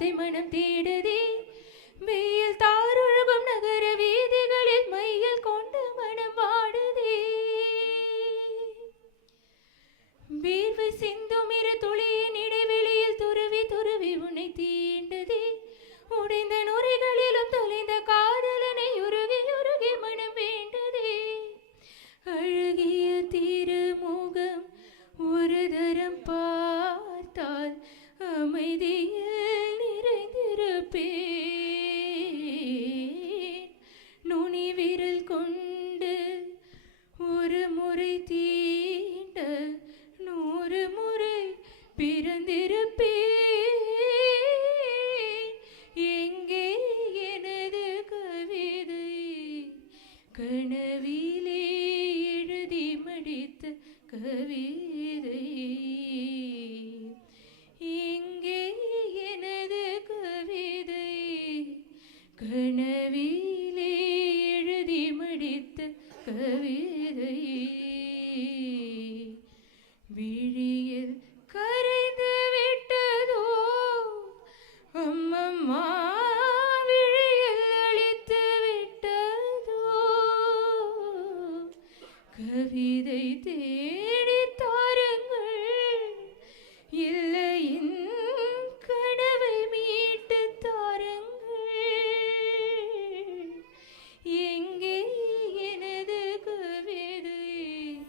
வானத்தை மனம் தேடுதே வெயில் தாருழகும் நகர வீதிகளில் மையில் கொண்டு மனம் வாடுதே வீர்வை சிந்தும் இரு துளியின் இடைவெளியில் துருவி துருவி உன்னை தீண்டதே உடைந்த நுரைகளிலும் தொலைந்த காதலனை உருகி உருகி மனம் வேண்டதே அழகிய திருமுகம் ஒரு தரம் பார்த்தால் அமைதியில் நிறைந்திருப்பேன் நுனி விரல் கொண்டு ஒரு முறை தீண்ட 100 முறை பிறந்திருப்பேன் எங்கே எனது கவிதை கனவிலே எழுதி மடித்த கவிதை எங்கே எனது கவிதை கனவிலே எழுதி மடித்த கவிதை விழி